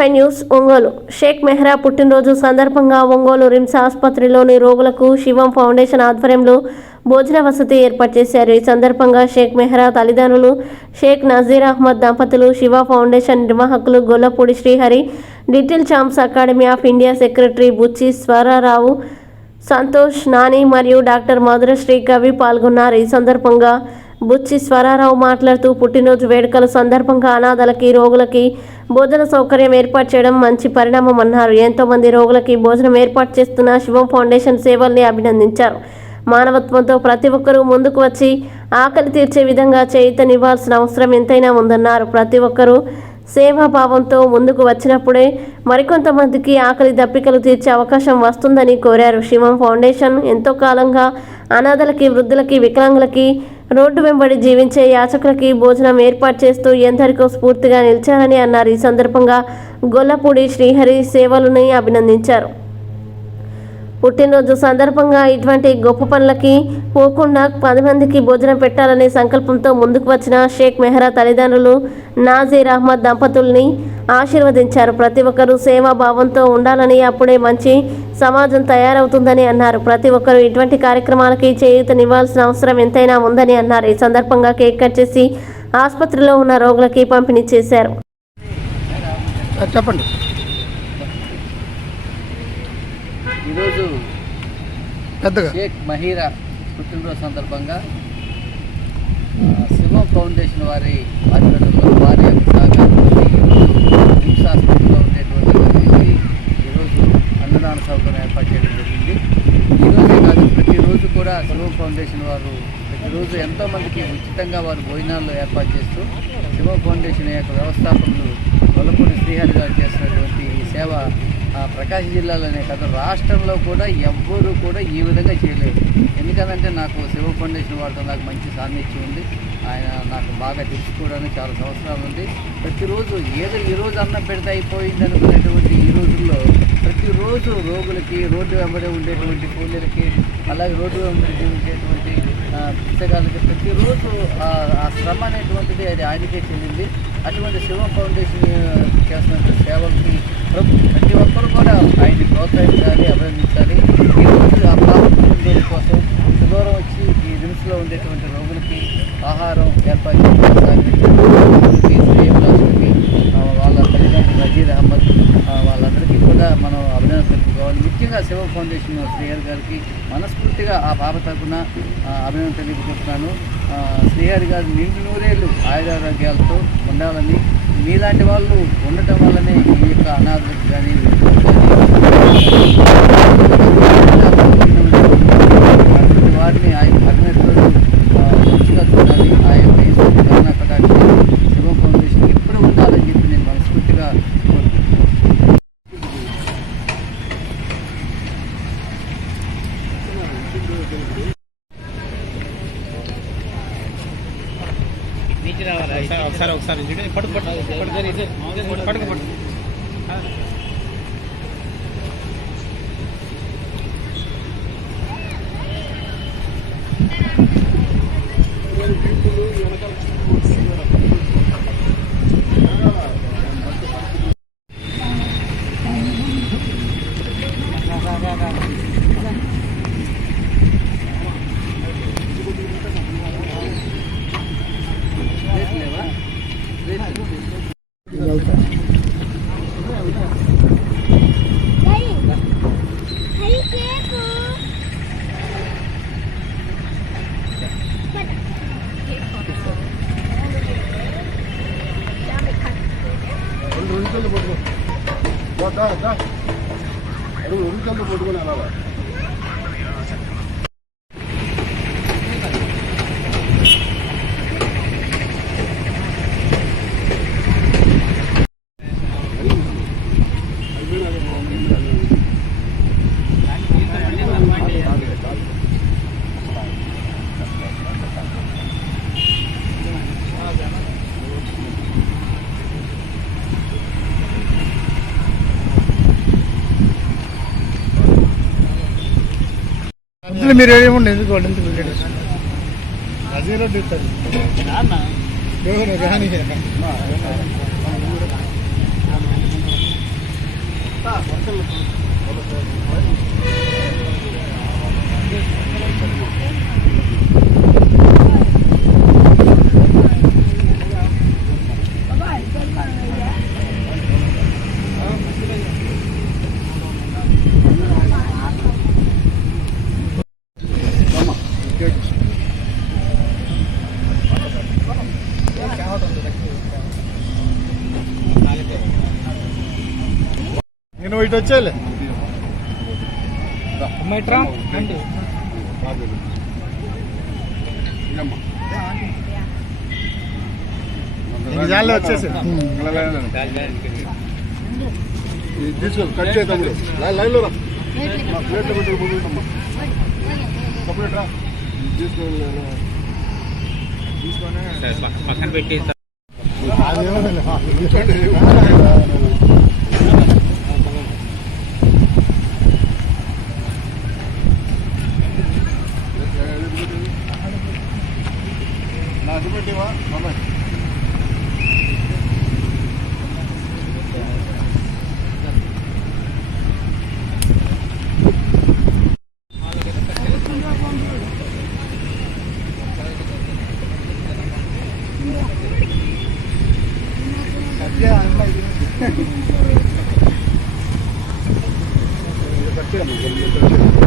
5 news Ongole. Sheikh Mehra పుట్టినరోజు సందర్భంగా Ongole RIMS ఆసుపత్రిలోని రోగులకు శివం ఫౌండేషన్ ఆధ్వర్యంలో భోజన వసతి ఏర్పాటు చేశారు. ఈ సందర్భంగా షేక్ మెహ్రా తల్లిదండ్రులు షేక్ నజీర్ అహ్మద్ దంపతులు, శివ ఫౌండేషన్ నిర్వాహకులు Gollapudi Srihari, little champs academy of India secretary Buchchi Swararao, Santosh, Nani మరియు డాక్టర్ మధురశ్రీ కవి పాల్గొన్నారు. ఈ సందర్భంగా బుచ్చి స్వరారావు మాట్లాడుతూ, పుట్టినరోజు వేడుకల సందర్భంగా అనాథలకి, రోగులకి భోజన సౌకర్యం ఏర్పాటు చేయడం మంచి పరిణామం అన్నారు. ఎంతో మంది రోగులకి భోజనం ఏర్పాటు చేస్తున్న శివం ఫౌండేషన్ సేవల్ని అభినందించారు. మానవత్వంతో ప్రతి ఒక్కరూ ముందుకు వచ్చి ఆకలి తీర్చే విధంగా చేయూతనివ్వాల్సిన అవసరం ఎంతైనా ఉందన్నారు. ప్రతి ఒక్కరూ సేవాభావంతో ముందుకు వచ్చినప్పుడే మరికొంతమందికి ఆకలి దప్పికలు తీర్చే అవకాశం వస్తుందని కోరారు. శివం ఫౌండేషన్ ఎంతో కాలంగా అనాథలకి, వృద్ధులకి, వికలాంగులకి, రోడ్డు వెంబడి జీవించే యాచకులకి భోజనం ఏర్పాటు చేస్తూ ఎందరికో స్ఫూర్తిగా నిలిచారని అన్నారు. ఈ సందర్భంగా గొల్లపూడి శ్రీహరి సేవలని అభినందించారు. పుట్టినరోజు సందర్భంగా ఇటువంటి గొప్ప పనులకి పోకుండా 10 మందికి భోజనం పెట్టాలనే సంకల్పంతో ముందుకు వచ్చిన షేక్ మెహ్రా తల్లిదండ్రులు నజీర్ అహ్మద్ దంపతుల్ని ఆశీర్వదించారు. ప్రతి ఒక్కరూ సేవాభావంతో ఉండాలని, అప్పుడే మంచి సమాజం తయారవుతుందని అన్నారు. ప్రతి ఒక్కరూ ఇటువంటి కార్యక్రమాలకి చేయూతనివ్వాల్సిన అవసరం ఎంతైనా ఉందని అన్నారు. ఈ సందర్భంగా కేక్ కట్ చేసి ఆసుపత్రిలో ఉన్న రోగులకి పంపిణీ చేశారు. చెప్పండి. ఈరోజు షేక్ మెహ్రా పుట్టినరోజు సందర్భంగా శివం ఫౌండేషన్ వారి ఆధ్వర్యంలో వారి యొక్క సహకారంతో రిమ్స్ హాస్పిటల్లో ఉండేటువంటి వారికి ఈరోజు అన్నదాన సౌకర్యం ఏర్పాటు చేయడం జరిగింది. ఈరోజే కాదు, ప్రతిరోజు కూడా శివం ఫౌండేషన్ వారు ప్రతిరోజు ఎంతోమందికి ఉచితంగా వారు భోజనాలు ఏర్పాటు చేస్తూ శివం ఫౌండేషన్ యొక్క వ్యవస్థాపకులు గొల్లపూడి శ్రీహరి గారు చేస్తున్నటువంటి ఈ సేవ ప్రకాశం జిల్లాలోనే కాదు, రాష్ట్రంలో కూడా ఎవ్వరూ కూడా ఈ విధంగా చేయలేదు. ఎందుకంటే నాకు శివ ఫౌండేషన్ వారితో నాకు మంచి సాన్నిధ్యం ఉంది. ఆయన నాకు బాగా తెలుసుకోవడానికి చాలా సంవత్సరాలు ఉంది. ప్రతిరోజు ఏదో ఈరోజు అన్నం పెడితే అయిపోయింది అనుకునేటువంటి ఈ రోజుల్లో ప్రతిరోజు రోగులకి, రోడ్డు వెంబడి ఉండేటువంటి కూలీలకి, అలాగే రోడ్డు వెంబడి జీవించేటువంటి పుస్తకాలకి ప్రతిరోజు ఆ శ్రమ అనేటువంటిది అది ఆయనకే చెందింది. అటువంటి శివ ఫౌండేషన్ చేస్తున్న సేవలకి ప్రతి ఒక్కరు కూడా ఆయన్ని ప్రోత్సహించాలి, అభినందించాలి. ఈరోజు ఆ పాపం కోసం సుదూరం వచ్చి ఈ రిమ్స్లో ఉండేటువంటి రోగులకి ఆహారం ఏర్పాటు చేయడానికి వాళ్ళ తల్లిదండ్రులు నజీర్ అహ్మద్ వాళ్ళందరికీ కూడా మనం అభినందన తెలుపుకోవాలి. ముఖ్యంగా శివ ఫౌండేషన్ శ్రీహరి గారికి మనస్ఫూర్తిగా ఆ పాప తరఫున అభినందన తెలుపుకుంటున్నాను. శ్రీహరి గారు నిండు నూరేళ్ళు ఆయురారోగ్యాలతో ఉండాలని, మీలాంటి వాళ్ళు ఉండటం వల్లనే ఈ యొక్క అనాథలకు కానీ అటువంటి వారిని ఆయన 18 రోజులు మంచిగా చూడాలి. ఆ యొక్క ఈశ్వరుని కరుణా కటాక్షి శివం ఫౌండేషన్ ఎప్పుడు ఉండాలని చెప్పి నేను మనస్ఫూర్తిగా ఒకసారి పడుకు పట్టుకుని అలాగా మీరు ఏముండే ఎందుకు వాళ్ళు ఎందుకు అజీరో కానీ నేను ఇటు వచ్చేలే జాలే వచ్చేసి తీసుకో కట్ చేద్దాము లైన్ లో రా ప్లేట్ పెట్టుకుంటామ్మా కంప్లీట్ రా పక్కన పెట్టి నా అది పెట్టివా బాబాయ్ కట్ చేయాలి